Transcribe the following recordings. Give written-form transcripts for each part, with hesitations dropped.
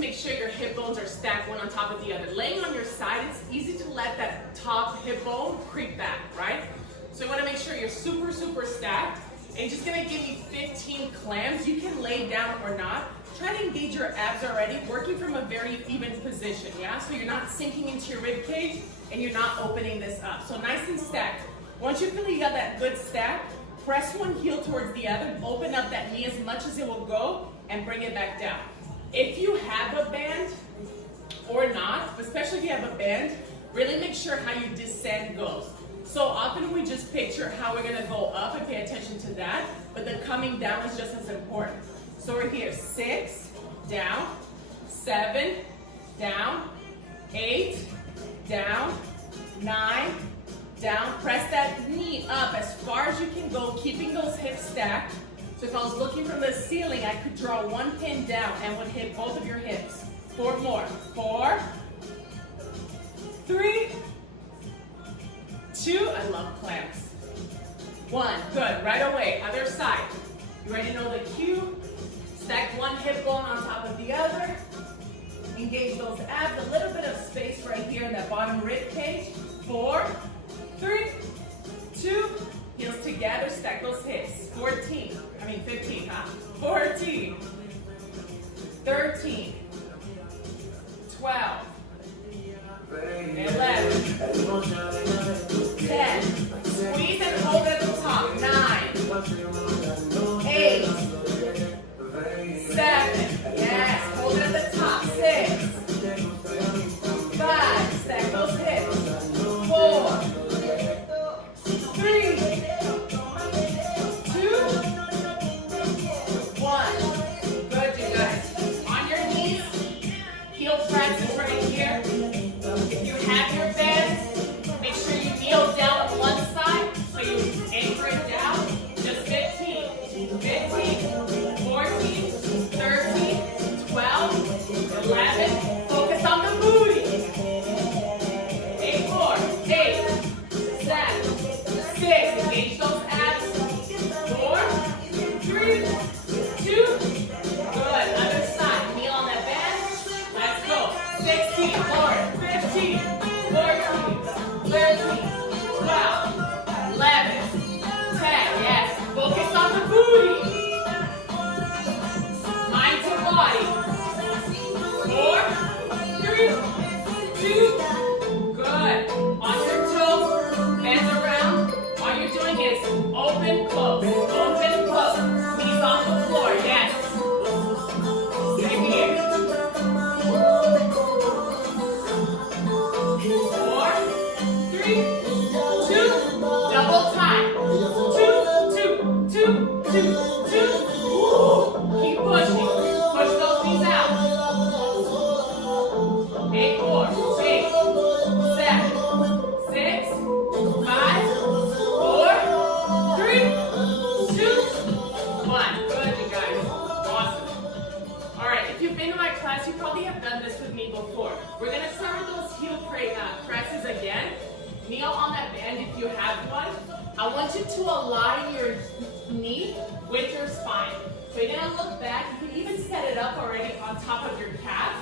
make sure your hip bones are stacked one on top of the other. Laying on your side, it's easy to let that top hip bone creep back, right? So you want to make sure you're super, super stacked. And you're just going to give me 15 clams. You can lay down or not. Try to engage your abs already, working from a very even position, yeah? So you're not sinking into your rib cage and you're not opening this up. So nice and stacked. Once you feel you got that good stack, press one heel towards the other, open up that knee as much as it will go, and bring it back down. If you have a band or not, especially if you have a band, really make sure how your descent goes. So often we just picture how we're gonna go up and pay attention to that, but the coming down is just as important. So we're here, 6, down, 7, down, 8, down, 9, down. Press that knee up as far as you can go, keeping those hips stacked. So if I was looking from the ceiling, I could draw one pin down and would hit both of your hips. 4 more. 4, 3, 2, I love clamps. 1, good, right away, other side. You already know the cue. Stack one hip bone on top of the other. Engage those abs, a little bit of space right here in that bottom rib cage. 4, 3, 2, heels together, stack those hips. 15, huh? 14, 13, 12, 11, 10, squeeze and hold at the top, 9, 8, 7, yes, hold it at the top, 6, 5, stack those hips, 4, 3, 2, 1. Good, you guys. On your knees, heel practice right here. If you have your band, make sure you kneel down on one side so you anchor it down. Just 15, 14, 13, 12, 11. Focus on the booty. 8 more. 8, 7, 6. Engage those abs. 4, 3, 2. Good. Other side. Kneel on that band. Let's go. 16 more. 15, 14, 13, 12, 11, 10. Yes. Focus on the booty. Mind to body. 4, 3, 2. Good. On your toes, bend around. All you're doing is open, close, knees on the floor. Yes. Same here. 4, 3, 2. Double time. 2, 2, 2, 2, 2. Keep pushing. Push those knees out. 8 more. 8, 7, 6, 5, 4, 3, 2, 1. Good, you guys. Awesome. All right, if you've been to my class, you probably have done this with me before. We're going to start with those heel presses again. Kneel on that band if you have one. I want you to align your knee with your spine. So you're going to look back. You can even set it up already on top of your calf.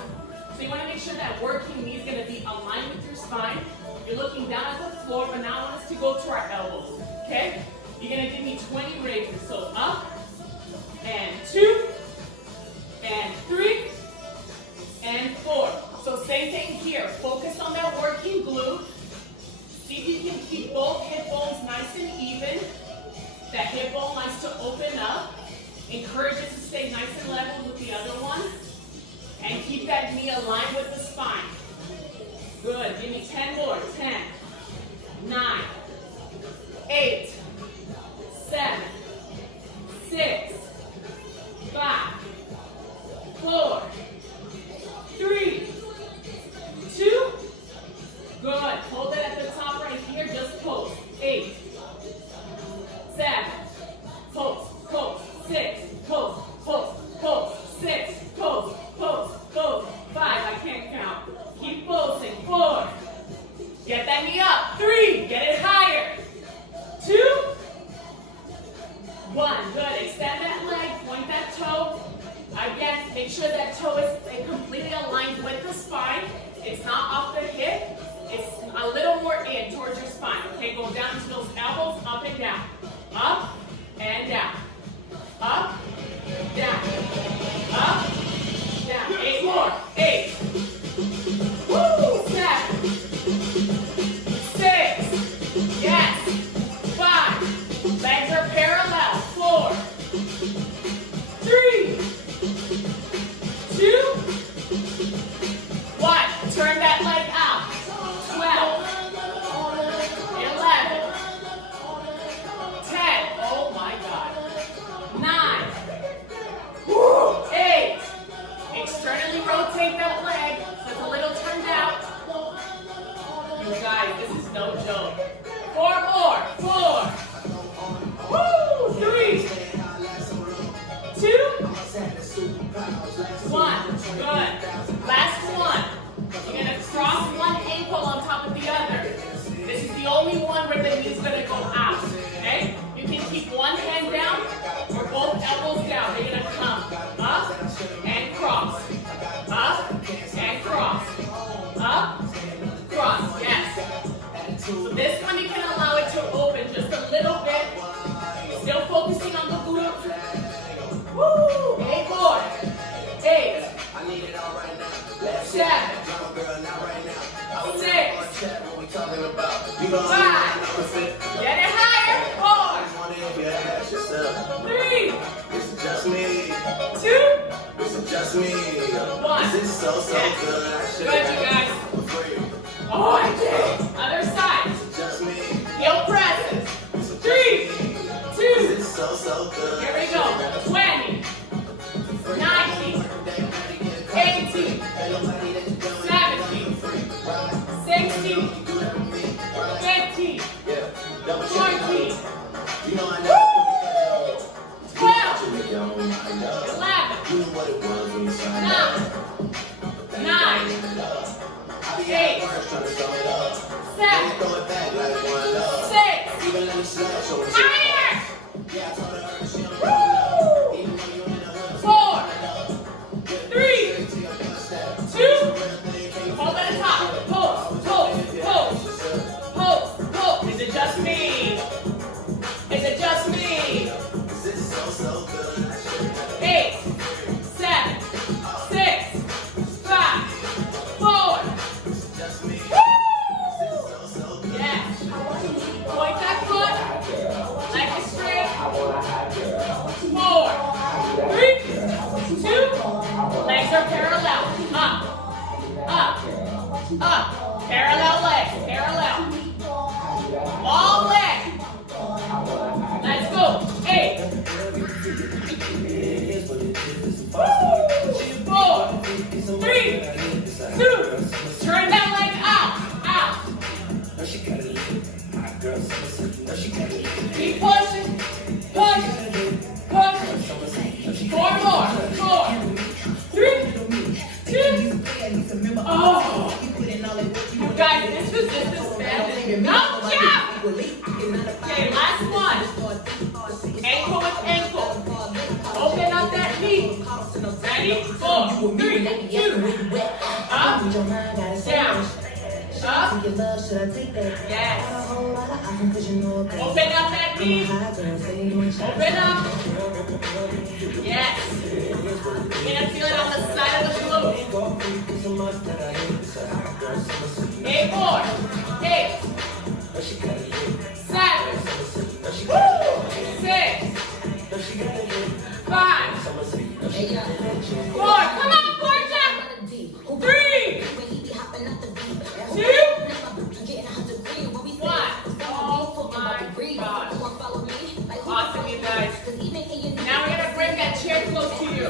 So you want to make sure that working knee is going to be aligned with your spine. You're looking down at the floor, but now I want us to go to our elbows, okay? You're going to give me 20 raises. So up, and 2, and 3, and 4. So same thing here. Focus on that working glute. See if you can keep both hip bones nice and even. That hip bone likes to open up. Encourage it to stay nice and level with the other one. And keep that knee aligned with the spine. Good. Give me 10 more. 10, 9, 8, 7, 6, 5, 4, 3, 2. Good. Hold it at the top right here. Just pose. 8, 7, pose, pose, 6, pose, pose, pose, 6, pose, pose, pose, 5. I can't count. Keep posing. 4. Get that knee up. 3. Get it higher. 2. Make sure that toe is completely aligned with the spine. It's not off the hip. It's a little more in towards your spine. Okay, go down to those elbows, up and down. Up and down. Up, down. Up, down. 8 more. 8. Woo! 7. 6. Yes. 5. Legs are parallel. 4. 3. 2. 1. Turn that leg out. 12. 11. 10. Oh my God. 9. 8. Externally rotate that leg so it's a little turned out. You guys, this is no joke. 4 more. 4. Woo! 3. 2. 1. Good. Last one. You're going to cross one ankle on top of the other. This is the only one where the knee's going to go out. Okay? You can keep one hand down or both elbows down. They're going to come up and cross. Up and cross. Up, cross. Yes. So this one you can allow it to open just a little bit. Still focusing on the glutes. Woo! 8 more. 8. 7. 6. 5. Get it higher. 4. 3. 2. 1. This is so Yes. good. Good, you guys. Oh, I did. Other side. Just me. Heel presses. 3. 2. This is so good. Here we go. 20. 19. 18. 17. 16. 15. 14. 12. 11. 9. 8. 7. 6. Higher. 4. 3. 2. Hold at the top. Pulse, pulse, pulse. Pulse, pulse. Is it just me? Is it just me? 8. 7. 6. 5. 4. Yes. Point that foot. Leg is straight. 4. 3. 2. Legs are parallel. Up. Up. Up. Parallel legs. Parallel. Long leg. Let's go. 8. 4. 3. 2. Turn that leg out. Out. Keep pushing. Push. Push. 4 more. 4. 3. 2. Oh. You guys, this resistance band is no job. Okay, last one. Ankle with ankle. Open up that knee. Ready? 4, 3, 2. Up. Down. Up. Yes. Open up that knee. Open up. Yes. You're gonna feel it on the side of the glute. 8 more. 8. 7. 6. 5. 4. Come on, Portia. 3. 2. 1. Oh my gosh. Awesome, you guys. Now we're gonna bring that chair close to you.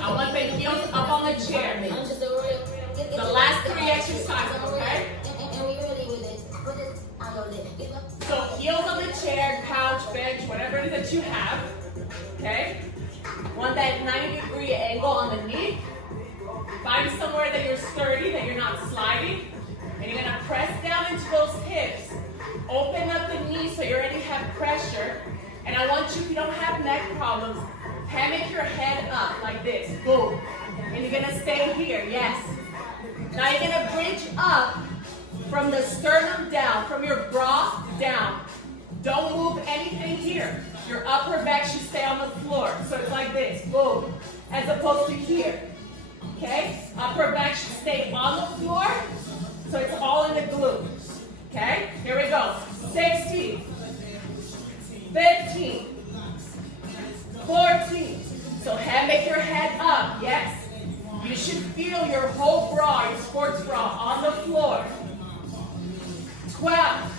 I want the heels up on the chair. The last 3 exercises, okay? So heels on the chair, couch, bench, whatever it is that you have, okay? Want that 90-degree angle on the knee. Find somewhere that you're sturdy, that you're not sliding. And you're gonna press down into those hips. Open up the knees so you already have pressure. And I want you, if you don't have neck problems, Hammock your head up like this. Boom. And you're gonna stay here, yes. Now you're gonna bridge up from the sternum down, from your bra down. Don't move anything here. Your upper back should stay on the floor. So it's like this, boom. As opposed to here, okay? Upper back should stay on the floor, so it's all in the glutes, okay? Here we go. 16, 15, 14. So hammock your head up, yes. You should feel your whole bra, your sports bra, on the floor. 12,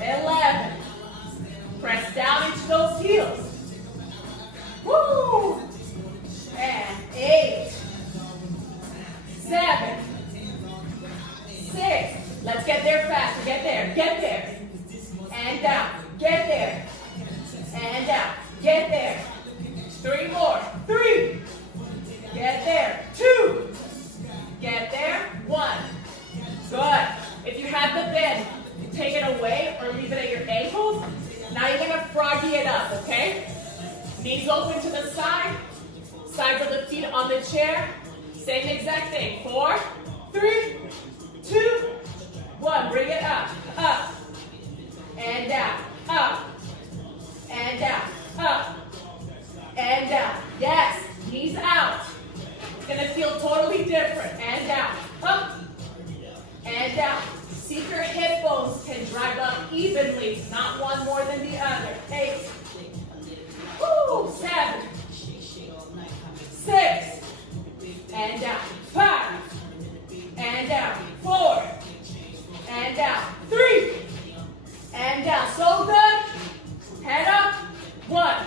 11. Press down into those heels. Woo! And 8, 7, 6. Let's get there faster. Get there. Get there. And down. Get there. And down. Get there. 3 more. 3. Get there. 2. Get there. 1. Good. If you have the bend, take it away or leave it at your ankles. Now you're going to froggy it up, okay? Knees open to the side. Sides of the feet on the chair. Same exact thing. 4, 3, 2, 1. Bring it up. Up. And down. Up. And down. Up. And down. Yes. Knees out. It's going to feel totally different. And down. Up. And down. See if your hip bones can drive up evenly. Not one more than the other. 8. Woo. 7. 6. And down. 5. And down. 4. And down. 3. And down. So good. Head up. 1.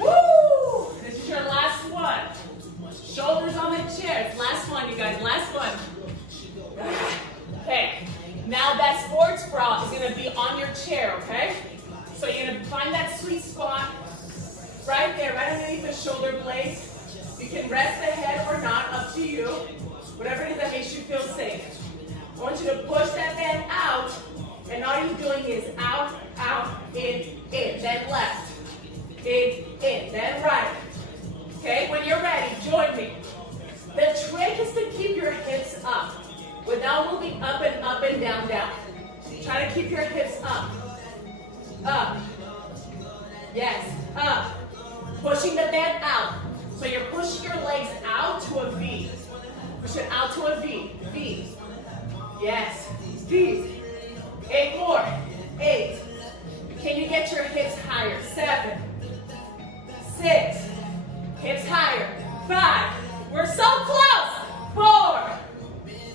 Woo! This is your last one. Shoulders on the chair. Last one, you guys. Last one. Okay. Now that sports bra is going to be on your chair, okay? So you're going to find that sweet spot right there, right underneath the shoulder blades. You can rest the head or not, up to you. Whatever it is that makes you feel safe. I want you to push that band out, and all you're doing is out, out, in, then left. In, then right. Okay, when you're ready, join me. The trick is to keep your hips up without moving up and down, down. Try to keep your hips up. Up. Yes, up. Pushing the band out. So you're pushing your legs out to a V. Push it out to a V. V. Yes. V. 8 more. 8. Can you get your hips higher? 7. 6. Hips higher. 5. We're so close. 4.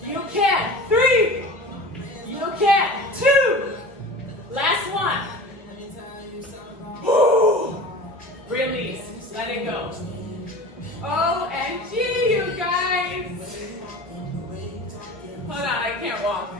You can. 3. You can. 2. Last one. Woo. Release. Let it go. OMG, you guys. Hold on, I can't walk.